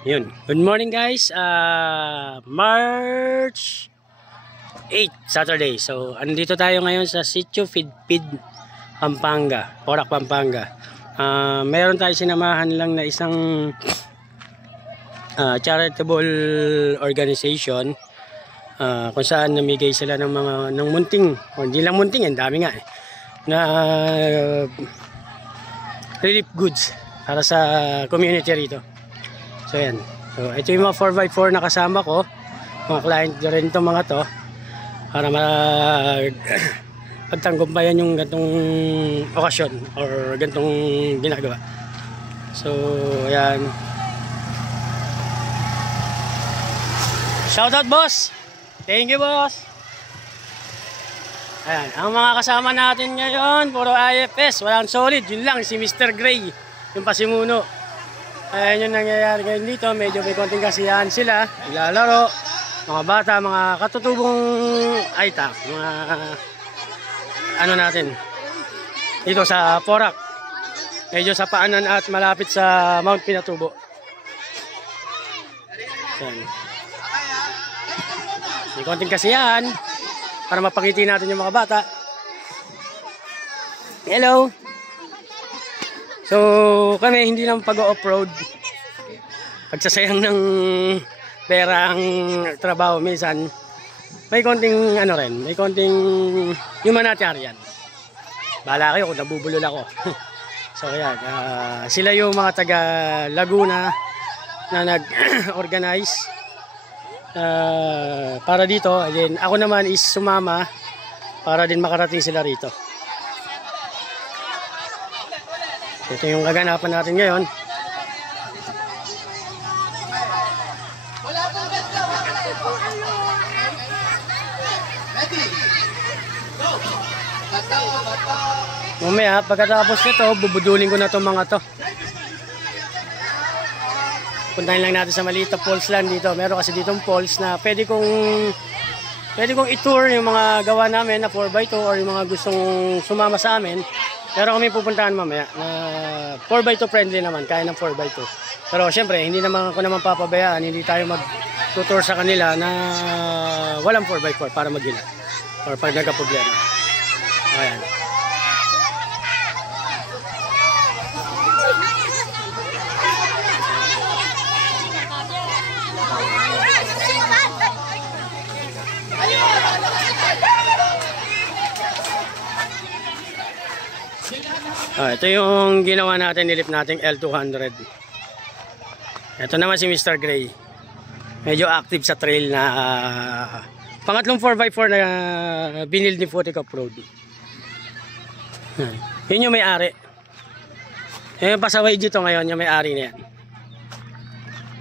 Yun. Good morning guys. March 8, Saturday. So, andito tayo ngayon sa Sitio Fidpid, Pampanga. Porac, Pampanga. Meron tayo sinamahan lang na isang charitable organization kung saan namigay sila ng mga munting, o hindi lang munting, ang dami nga na relief goods para sa community rito. So yan. So ito yung mga 4x4 na kasama ko. Mga client rin itong mga to. Para pagtanggumpayan yung gantong okasyon or gantong ginagawa. So yan. Shout out boss. Thank you boss. Ayan. Ang mga kasama natin ngayon, puro IFS. Walang solid. Yun lang si Mr. Gray. Yung pasimuno. Ayan yung nangyayari ngayon dito. Medyo may konting kasiyahan sila. Ilalaro. Mga bata, mga katutubong Aita. Mga ano natin. Dito sa Porac. Medyo sa paanan at malapit sa Mount Pinatubo. Ayan. May konting kasiyahan. Para mapakiti natin yung mga bata. Hello! So, kami hindi lang pag-off-road. Pagsasayang ng pera ang trabaho minsan, may konting ano rin, may konting humanitarian. Bahala kayo kung nabubulol ako. So, ayan. Sila yung mga taga Laguna na nag-organize para dito. And then, ako naman is sumama para din makarating sila rito. Ito yung kaganapan natin ngayon. Mamaya, pagkatapos nito, bubudulin ko na itong mga to. Puntahin lang natin sa maliit na falls lang dito. Meron kasi ditong falls na pwede kong i-tour yung mga gawa namin na 4x2 or yung mga gustong sumama sa amin. Pero kami pupuntahan mamaya na 4x2 friendly naman, kaya ng 4x2. Pero syempre, hindi naman ako papabayaan, hindi tayo mag-tutor sa kanila na walang 4x4 para mag-ina or pag nagka-problema. Ayan. Ito yung ginawa natin, nilip natin L200. Ito naman si Mr. Gray. Medyo active sa trail na pangatlong 4x4 na binild ni Footic Off-Road. Yun yung may-ari. Yung pasaway dito ngayon, yung may-ari na yan.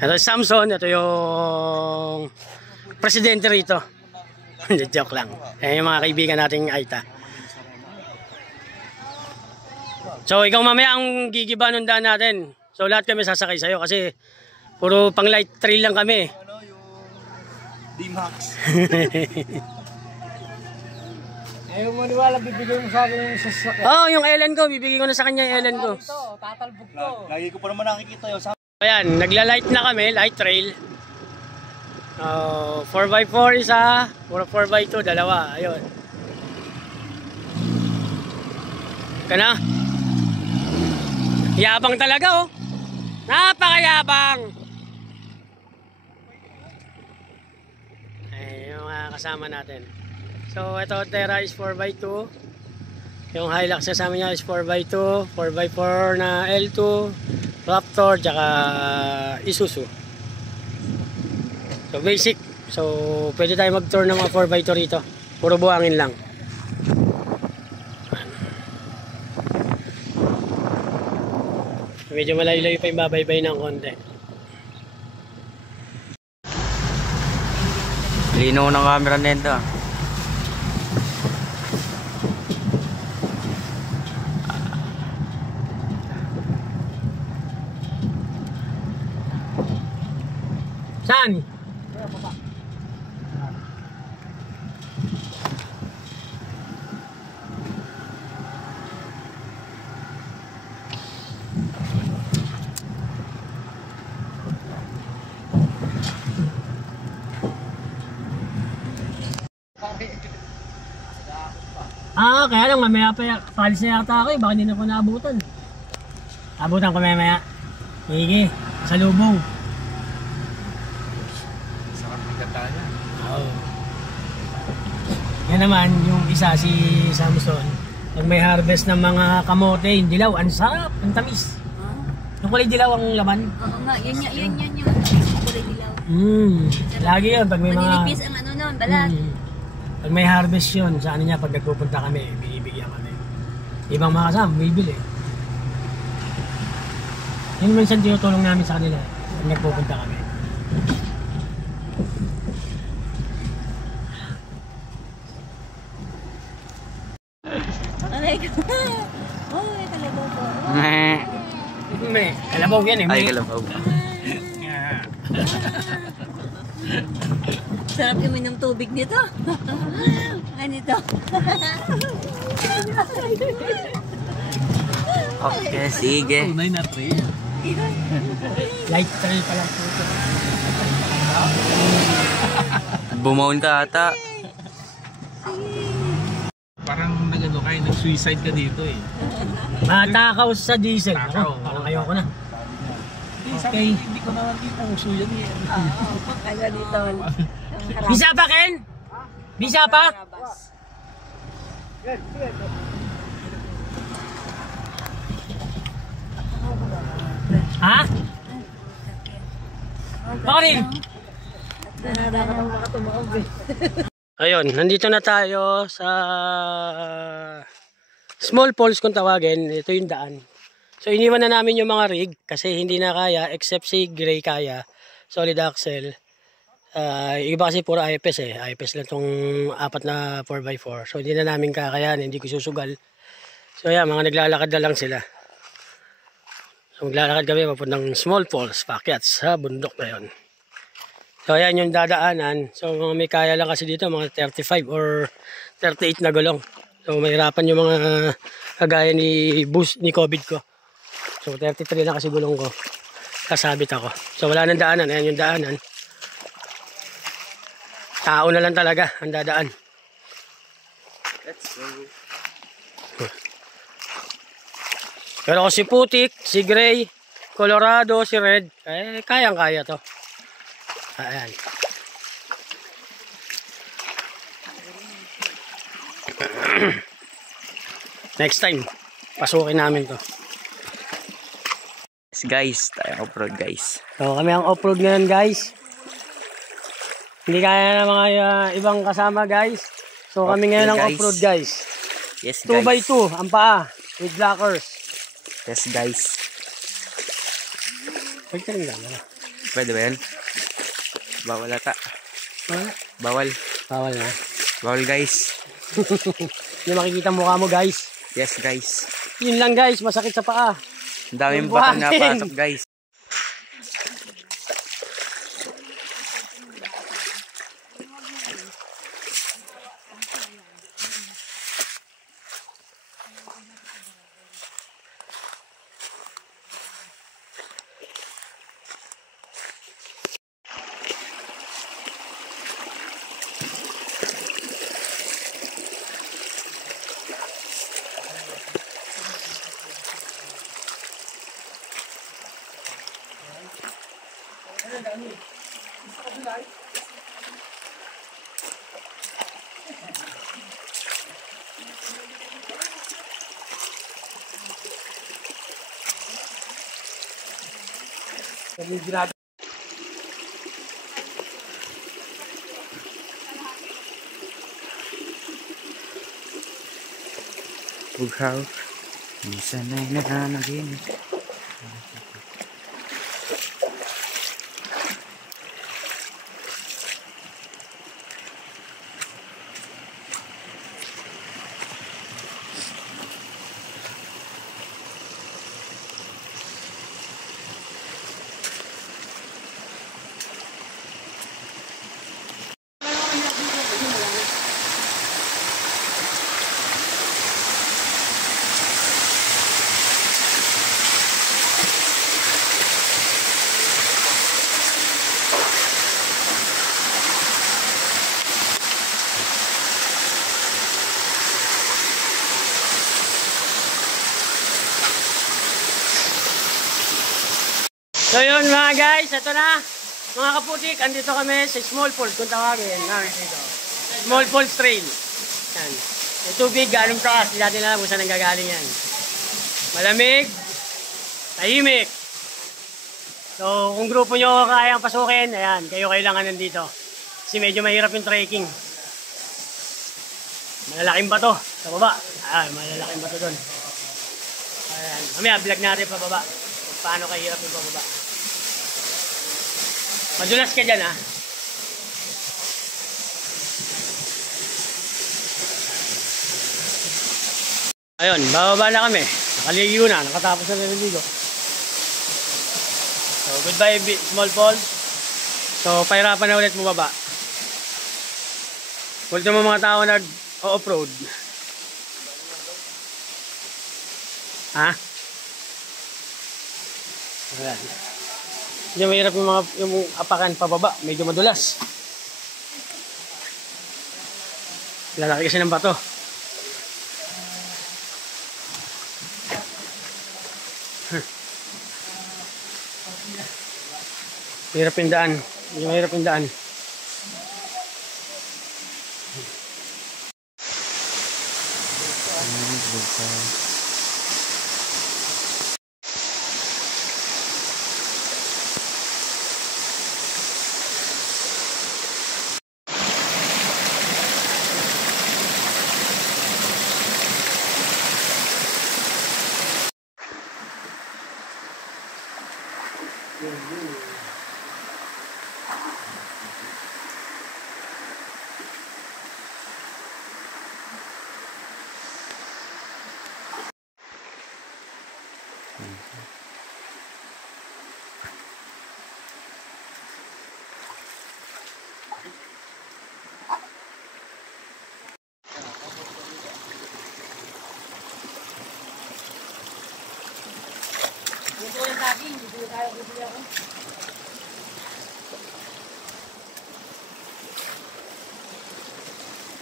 Ito si Samson, ito yung presidente rito. Joke lang. Yung mga kaibigan nating Aita. So, ikaw mamaya ang gigiba ng daan natin. So, lahat kami sasakay sa'yo kasi puro pang light trail lang kami. Ano yung D-Max? Ayaw mo niwala, bibigay mo sa akin yung sasakyan. Oo, yung Ellen ko. Bibigay ko na sa kanya yung Ellen ko. Ito, tatalbog to. Lagi ko pa naman nakikita yun. Ayan, nagla-light na kami, light trail. 4x4 isa, puro 4x2, dalawa. Ayun. Kana? Yabang talaga oh. Napakayabang. Ay, yung mga kasama natin. So, ito Terra is 4x2. Yung Hilux na sa amin niya is 4x2, 4x4 na L2, Raptor, tsaka Isuzu. So, basic. So, pwede tayo mag-tour ng mga 4x2 rito. Puro buhangin lang. Medyo malayo-layo pa yung babaybay ng konti. Lino ng camera nito. Saan? Kaya lang mamaya pa, palis na yata ako eh, baka hindi na ko naabutan. Abutan ko mamaya. Sige, sa lubong. Sarap ng gata niya. Oo. Yan naman, yung isa si Samson. Pag may harvest ng mga kamote, yung dilaw, ang sarap, ang tamis. Yung kulay dilaw ang laman. Oo nga, yun yung kulay dilaw. Lagi yun, pag may mga... Manilipis ang ano nun, balat. Pag may harvest yun, sa ano niya, pag nagpupunta kami, binibigyan kami. Ibang mga kasama, bibili. Yun minsan tinutulong namin sa kanila, pag nagpupunta kami. Aray ko. Oh, may kalabaw po. May kalabaw yan eh. Ay, kalabaw. Sarap yung minum tubig nito. Ganito. Okay, sige. Tunay na trail. Light trail pa lang po ito. Bumawon ka ata. Parang nagano kayo, nag-suicide ka dito eh. Matakaw sa diesel. Takaw. Ako, parang ayoko na. Okay. Hindi ko naman dito uso yan eh. Kaya dito. Bisa pa, Ken? Bisa pa? Ha? Ako rin. Ayun, nandito na tayo sa Small Falls kung tawagin. Ito yung daan. So iniwan na namin yung mga rig kasi hindi na kaya except si Gray kaya. Solid axle. Iba kasi puro IPS eh. IPS lang tong 4 na 4x4. So hindi na namin kakayanin, hindi ko susugal. So yan, mga naglalakad na lang sila. So maglalakad kami papuntang Small Falls, paakyat sa bundok na yun. So ayan yung dadaanan. So mga may kaya lang kasi dito, mga 35 or 38 na gulong. So mahirapan yung mga kagaya ni boost ni COVID ko. So 33 lang kasi gulong ko. Kasabit ako. So wala nang daanan. Ayan yung daanan. Tao na lang talaga ang dadaan. Let's go. Pero kung si Putik, si Gray, Colorado, si Red, eh kayang-kaya to. Ayan. Next time, pasukin namin to. Yes, guys, tayo off-road guys. So kami ang off-road ngayon guys. Hindi kaya ng mga ibang kasama guys. So kami ngayon ang guys. off-road guys. Yes, 2x2 guys. ang paa with lockers. Yes, guys. Pwede ba yan? Bawal ata. Bawal. Bawal na. Bawal guys. Hindi makikita mukha mo guys. Yes, guys. Yun lang guys, masakit sa paa. Ang daming Buhatin. baka napasok guys. Bughaw. Minsan ay nakanagin. So yun mga guys, ito na. Mga kaputik, andito kami sa Small Falls. Kung tawagin namin dito. Small Falls Trail. Yan. Yung tubig, galing taas. Hindi natin alam kung saan nanggagaling yan. Malamig. Tahimik. So kung grupo nyo kayang pasukin, ayan, kayo kailangan nandito. Kasi medyo mahirap yung trekking. Malalaking bato sa baba. Malalaking bato doon. Ayan. Mamaya, vlog natin pababa. Paano kahirap yung pababa. Madulas ka dyan, ha? Ayun, bababa na kami. Nakaligo na. Nakatapos na naliligo. So, goodbye, Small Falls. So, pahirapan na ulit bumaba. Kulto mo mga tao nag-off-road. Ha? Ayan. Medyo mahirap yung apakan pababa. Medyo madulas. Lalaki kasi ng bato. Hirap yung daan. Medyo mahirap yung daan.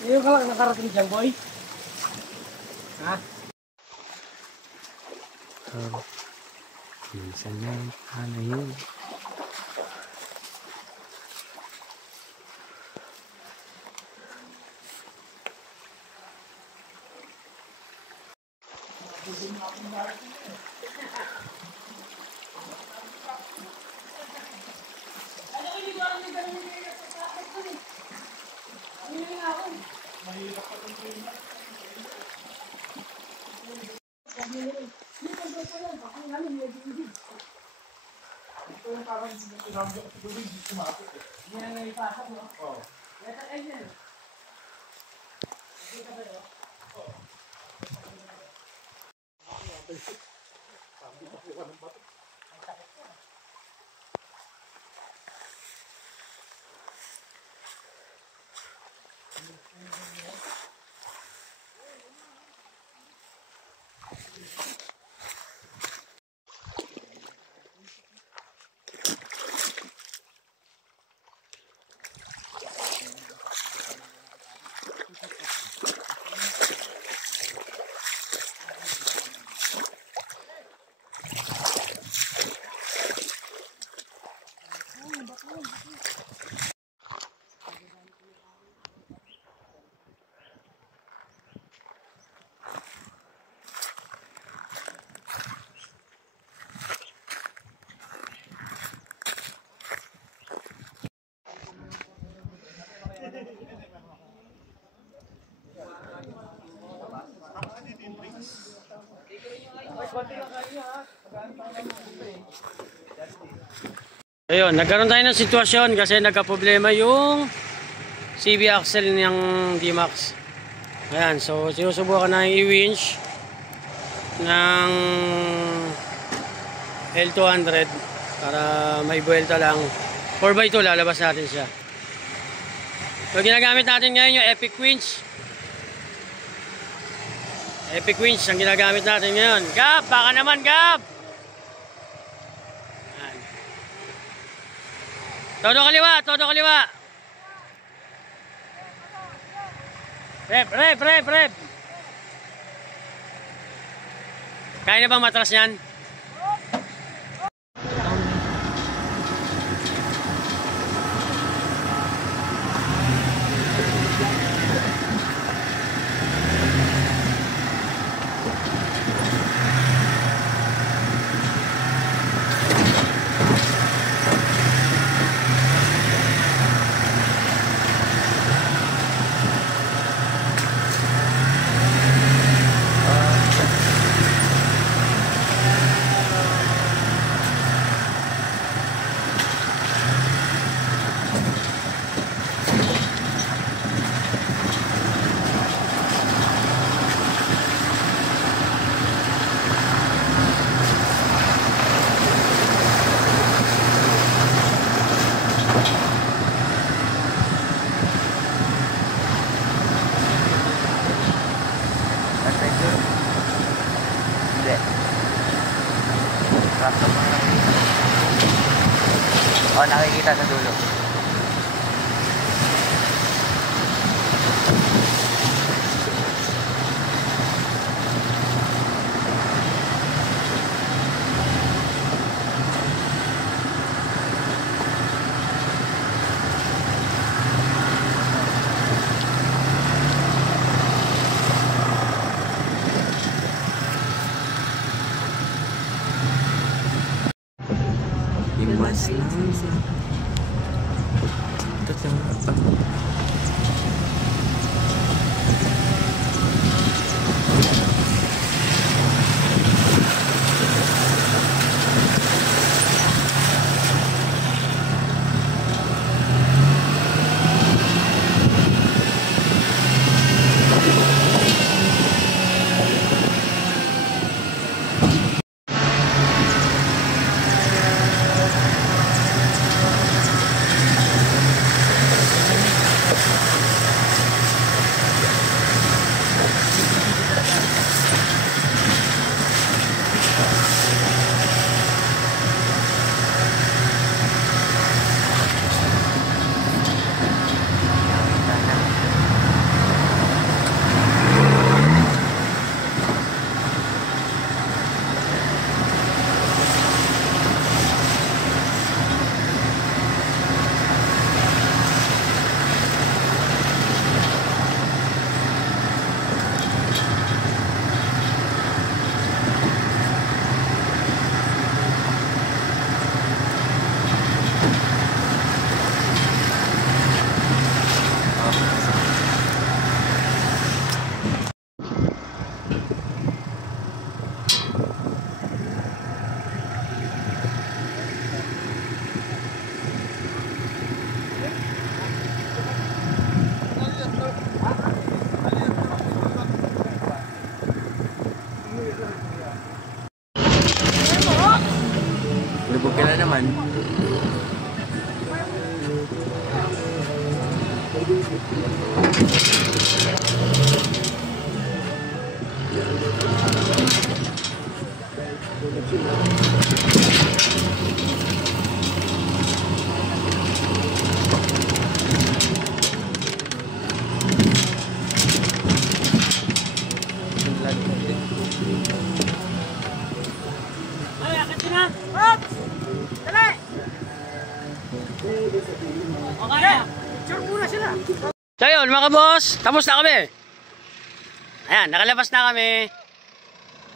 Ngayon ka lang nakarating dyan, boy? Ha? Minsan na ano yun. Ayun, nagkaroon tayo ng sitwasyon kasi nagka-problema yung CV axle ng D-Max. Ayan, so sinusubukan na yung i-winch ng L200 para may buwelta lang. 4x2 lalabas natin siya. So ginagamit natin ngayon yung Epic Winch. Epic Winch ang ginagamit natin ngayon. Gab, baka naman Gab! Todo kaliwa, todo kaliwa. Rep. Kaya na bang matras yan? Adventure? Hindi. Raptor mo nakikita. Oh, nakikita sa dulo. Imas lang. Ito lang. Lubog ka na naman. Ay, akit na! Ops! Dali! Okay na! Picture muna sila! So yun mga boss, tapos na kami. Ayan, nakalabas na kami.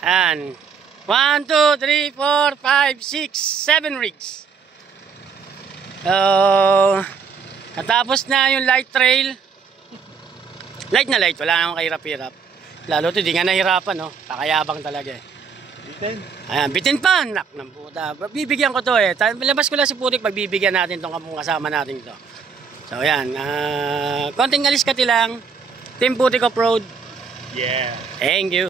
Ayan. 1, 2, 3, 4, 5, 6, 7 rigs. So, natapos na yung light trail. Light na light, wala namang kahirap-hirap. Lalo ito, di nga nahirapan, no? Pakayabang talaga eh. Ayan, bitin pa, nak ng puta. Bibigyan ko to eh. Labas ko lang si Putik, pagbibigyan natin tong kasama natin to. So ayan, konting alis kati lang. Team Putik Off-Road. Yeah. Thank you.